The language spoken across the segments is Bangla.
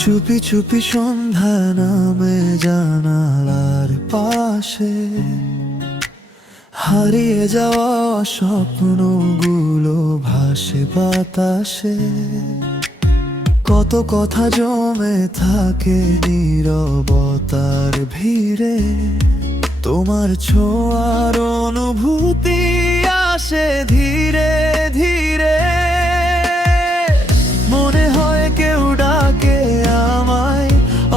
চুপি চুপি সন্ধ্যা নামে জানালার পাশে, হারিয়ে যাওয়া স্বপ্নগুলো ভাসে বাতাসে। কত কথা জমে থাকে নীরবতার ভিড়ে, তোমার ছোঁয়ার অনুভূতি আসে ধীরে ধীরে। মনে হয় কেউ ডাকে আমায়,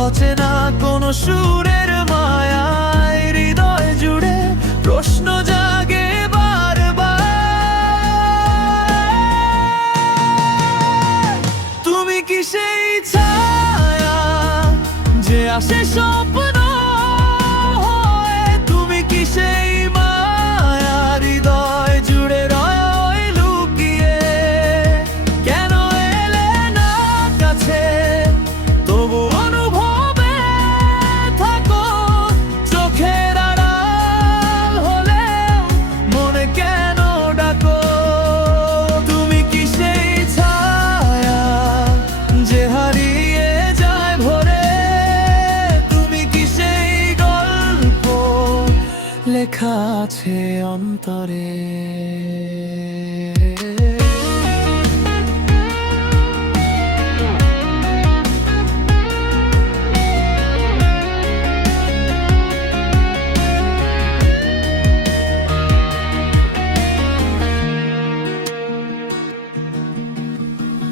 অচেনা কোনো সুরের মায়ায়। হৃদয় জুড়ে প্রশ্ন জাগে বারবার, তুমি কি সেই ছায়া যে আসে স্বপ্ন হয়ে? তুমি কি সেই মায়া হৃদয় জুড়ে রয় লুকিয়ে? কেন এলে না কাছে, তবু অনুভবে থাকো। চোখের আড়াল হলেও মনে কেন ডাকো? তুমি কি সেই ছায়া যে হারিয়ে যায় ভোরে? তুমি কি সেই গল্প লেখা আছে অন্তরে?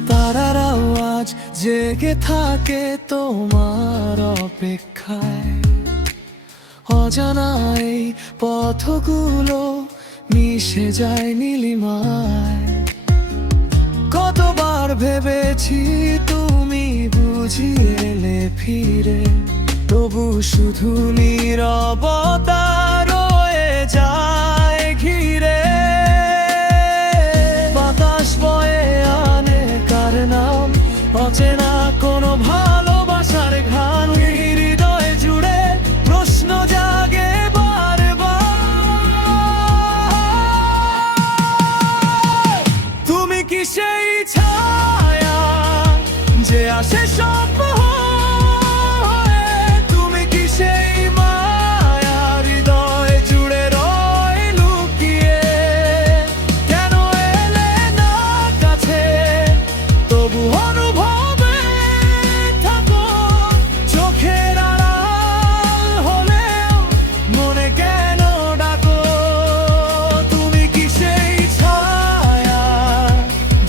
তারার আওয়াজ জেগে থাকে তোমার অপেক্ষায়। অজানা এই পথগুলো মিশে যায় নীলিমায়। কতবার ভেবেছি তুমি বুঝি এলে ফিরে, তবু শুধু নীরবতা রয়ে যায় ঘিরে। বাতাস বয়ে আনে কার নাম, অচেনা কোনো ভালোবাসার ঘ্রাণ। হৃদয় জুড়ে প্রশ্ন জাগে বারবার, তুমি কি সেই ছায়া যে আসে স্বপ্ন হয়ে? তুমি কি সেই মায়া হৃদয় জুড়ে রয় লুকিয়ে? কেন এলে না কাছে, তবু অনুভবে থাকো। চোখের আড়াল হলেও মনে কেন ডাকো? তুমি কি সেই ছায়া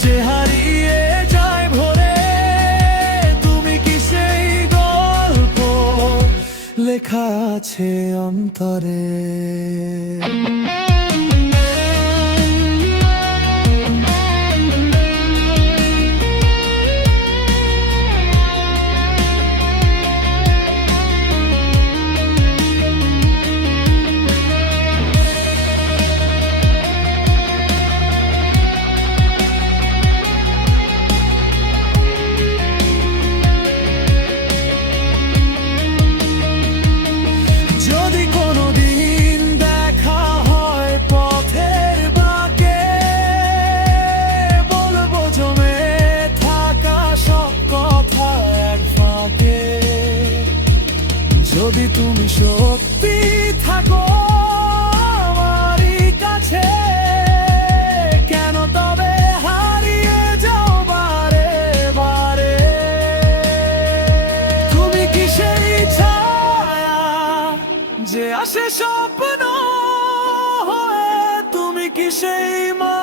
যে হারিয়ে যায় ভোরে? তুমি কি সেই গল্প লেখা আছে অন্তরে? যদি কোনোদিন দেখা হয় পথের বাঁকে, বলবো জমে থাকা সব কথা এক ফাঁকে। যদি তুমি সত্যি থাকো আমারই কাছে, কেন তবে হারিয়ে যাও বারে বারে? তুমি কি সেই ছায়া যে আসে স্বপ্ন হয়ে? তুমি কি সেই মা